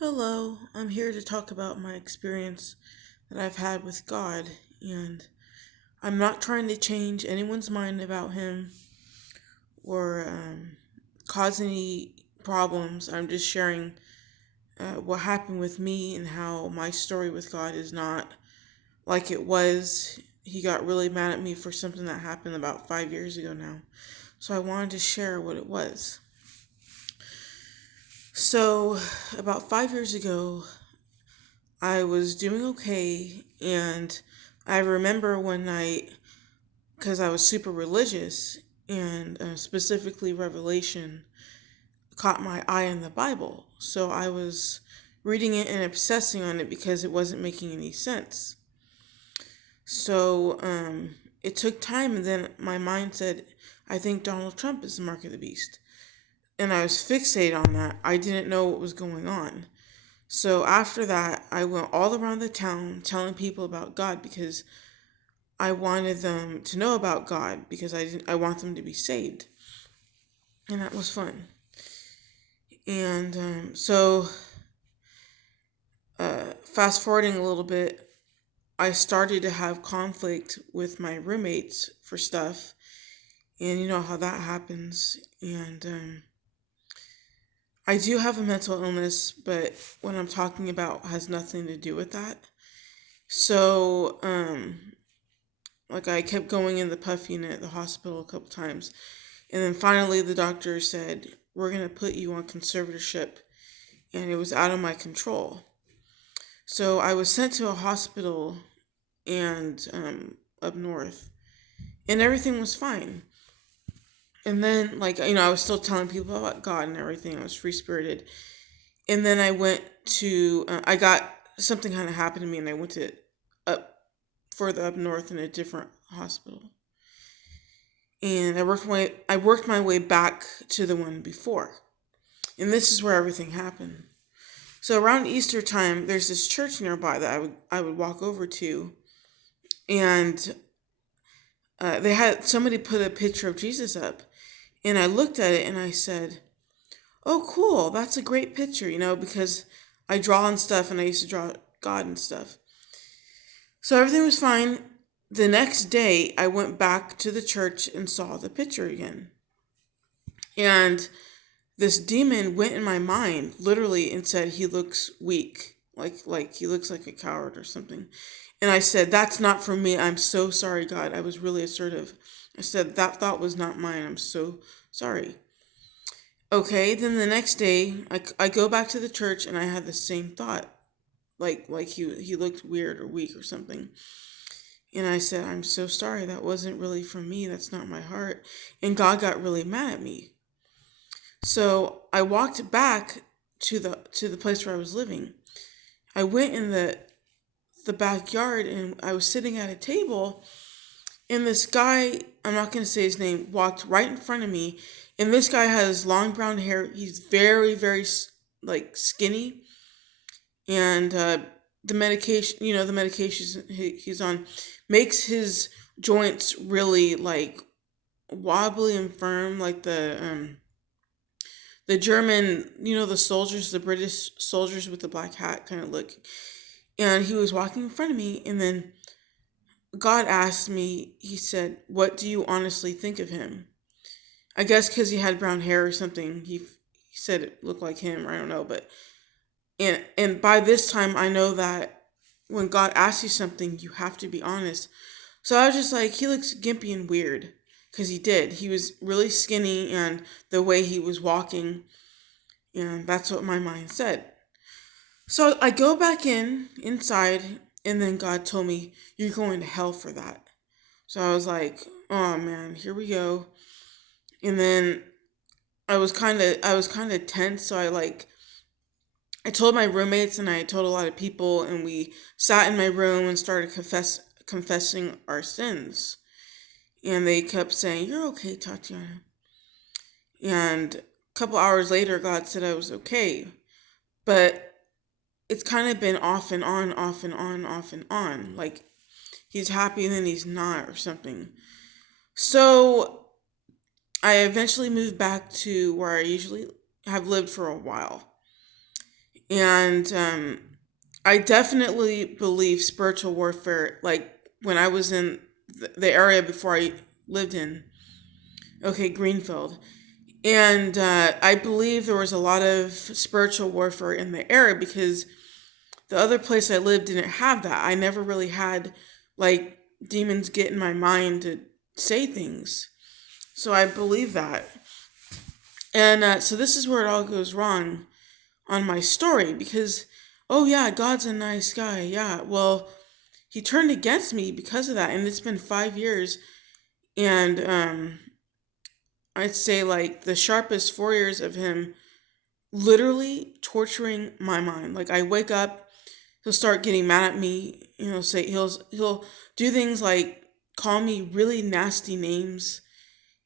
Hello, I'm here to talk about my experience that I've had with God, and I'm not trying to change anyone's mind about Him or cause any problems. I'm just sharing what happened with me and how my story with God is not like it was. He got really mad at me for something that happened about 5 years ago now. So I wanted to share what it was. So, about 5 years ago, I was doing okay, and I remember one night because I was super religious, and specifically Revelation caught my eye in the Bible. So I was reading it and obsessing on it because it wasn't making any sense. So it took time, and then my mind said, I think Donald Trump is the mark of the beast. And I was fixated on that. I didn't know what was going on. So after that, I went all around the town telling people about God because I wanted them to know about God because I want them to be saved. And that was fun. And fast forwarding a little bit, I started to have conflict with my roommates for stuff. And you know how that happens. And I do have a mental illness, but what I'm talking about has nothing to do with that. So, like I kept going in the puff unit at the hospital a couple times. And then finally the doctor said, we're going to put you on conservatorship. And it was out of my control. So I was sent to a hospital and up north. And everything was fine. And then, I was still telling people about God and everything. I was free spirited. And then I got something kind of happened to me, and I went to up further up north in a different hospital. And I worked my way back to the one before. And this is where everything happened. So around Easter time, there's this church nearby that I would walk over to, and they had somebody put a picture of Jesus up, and I looked at it and I said, "Oh, cool! That's a great picture," because I draw and stuff, and I used to draw God and stuff. So everything was fine. The next day, I went back to the church and saw the picture again, and this demon went in my mind literally and said he looks weak, like he looks like a coward or something. And I said, that's not for me. I'm so sorry, God. I was really assertive. I said, that thought was not mine. I'm so sorry. Okay, then the next day I go back to the church and I had the same thought, like he looked weird or weak or something. And I said, I'm so sorry. That wasn't really from me. That's not my heart. And God got really mad at me. So I walked back to the place where I was living. I went in the backyard and I was sitting at a table, and this guy, I'm not going to say his name, walked right in front of me. And this guy has long brown hair. He's very very like skinny, and the medication, the medications he's on makes his joints really like wobbly and firm, like the German, the soldiers, the British soldiers with the black hat kind of look. And he was walking in front of me, and then God asked me, he said, what do you honestly think of him? I guess because he had brown hair or something, he said it looked like him, or I don't know. But, and by this time, I know that when God asks you something, you have to be honest. So I was just like, he looks gimpy and weird. Because he did. He was really skinny, and the way he was walking, and that's what my mind said. So I go back inside, and then God told me, you're going to hell for that. So I was like, oh man, here we go. And then I was kind of tense, so I told my roommates and I told a lot of people, and we sat in my room and started confessing our sins. And they kept saying, you're okay, Tatiana. And a couple hours later, God said I was okay. But it's kind of been off and on, off and on, off and on. Like he's happy and then he's not, or something. So I eventually moved back to where I usually have lived for a while. And I definitely believe spiritual warfare. Like when I was in the area before I lived in, okay, Greenfield. And I believe there was a lot of spiritual warfare in the area because the other place I lived didn't have that. I never really had like demons get in my mind to say things. So I believe that. And so this is where it all goes wrong on my story because, oh yeah, God's a nice guy. Yeah, well, he turned against me because of that. And it's been 5 years. And I'd say like the sharpest 4 years of him literally torturing my mind. Like I wake up, he'll start getting mad at me. Say he'll do things like call me really nasty names,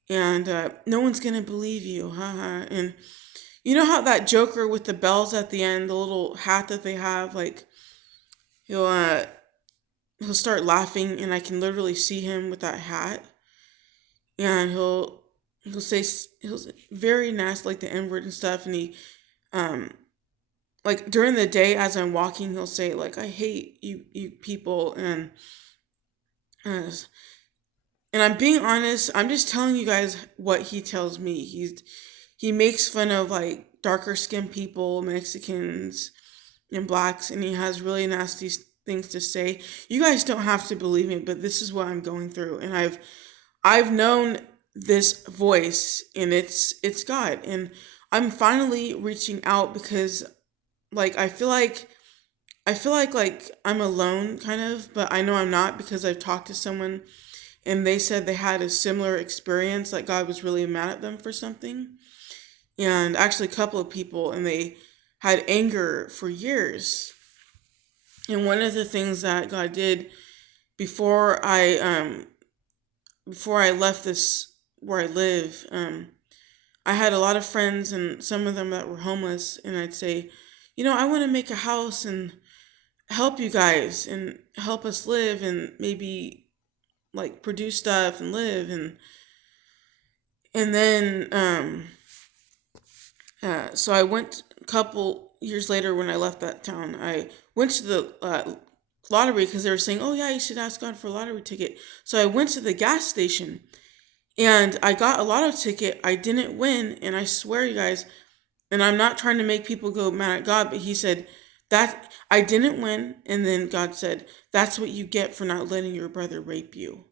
and no one's gonna believe you, haha. And you know how that Joker with the bells at the end, the little hat that they have, like he'll uh he'll start laughing, and I can literally see him with that hat, and he'll say he'll very nasty like the N word and stuff, and he um like during the day as I'm walking, he'll say like I hate you people, uh, and I'm being honest. I'm just telling you guys what he tells me. He makes fun of like darker skinned people, Mexicans and blacks, and he has really nasty things to say. You guys don't have to believe me, but this is what I'm going through, and I've known this voice, and it's God, and I'm finally reaching out because like I feel like I'm alone kind of, but I know I'm not because I've talked to someone and they said they had a similar experience, like God was really mad at them for something. And actually a couple of people, and they had anger for years. And one of the things that God did before I left this where I live, I had a lot of friends and some of them that were homeless, and I'd say, I want to make a house and help you guys and help us live and maybe like produce stuff and live. And then so I went a couple years later when I left that town. I went to the lottery because they were saying, "Oh yeah, you should ask God for a lottery ticket." So I went to the gas station and I got a lotto ticket. I didn't win, and I swear, you guys, and I'm not trying to make people go mad at God, but He said that I didn't win, and then God said, "That's what you get for not letting your brother rape you."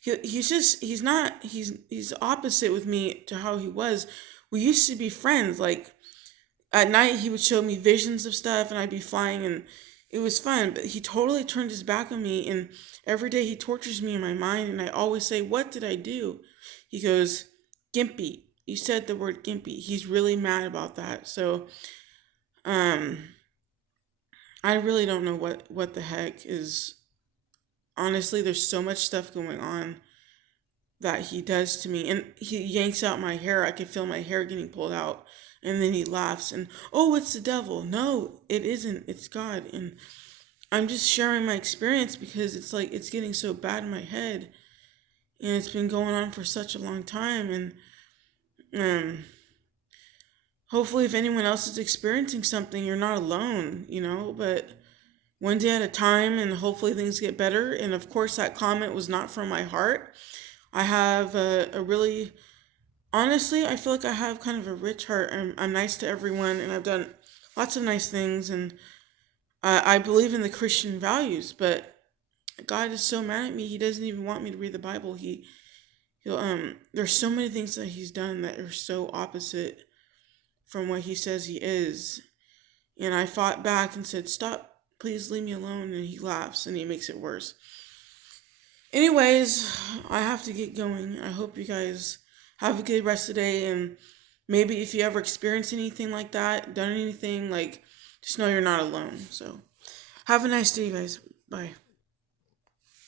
He's not he's opposite with me to how he was. We used to be friends. Like at night, he would show me visions of stuff, and I'd be flying, and it was fun. But he totally turned his back on me, and every day he tortures me in my mind. And I always say, "What did I do?" He goes, "Gimpy. You said the word gimpy." He's really mad about that. So, um, I really don't know what the heck is. Honestly, there's so much stuff going on that he does to me, and he yanks out my hair. I can feel my hair getting pulled out, and then he laughs and, "Oh, it's the devil." No, it isn't. It's God. And I'm just sharing my experience because it's like it's getting so bad in my head, and it's been going on for such a long time. And um hopefully if anyone else is experiencing something, you're not alone, but one day at a time, and hopefully things get better. And of course that comment was not from my heart. I have a really, honestly, I feel like I have kind of a rich heart. I'm nice to everyone, and I've done lots of nice things, and I believe in the Christian values. But God is so mad at me. He doesn't even want me to read the Bible. There's so many things that He's done that are so opposite from what He says He is. And I fought back and said, "Stop, please leave me alone." And He laughs and He makes it worse. Anyways, I have to get going. I hope you guys have a good rest of the day. And maybe if you ever experience anything like that, done anything, like, just know you're not alone. So have a nice day, guys. Bye.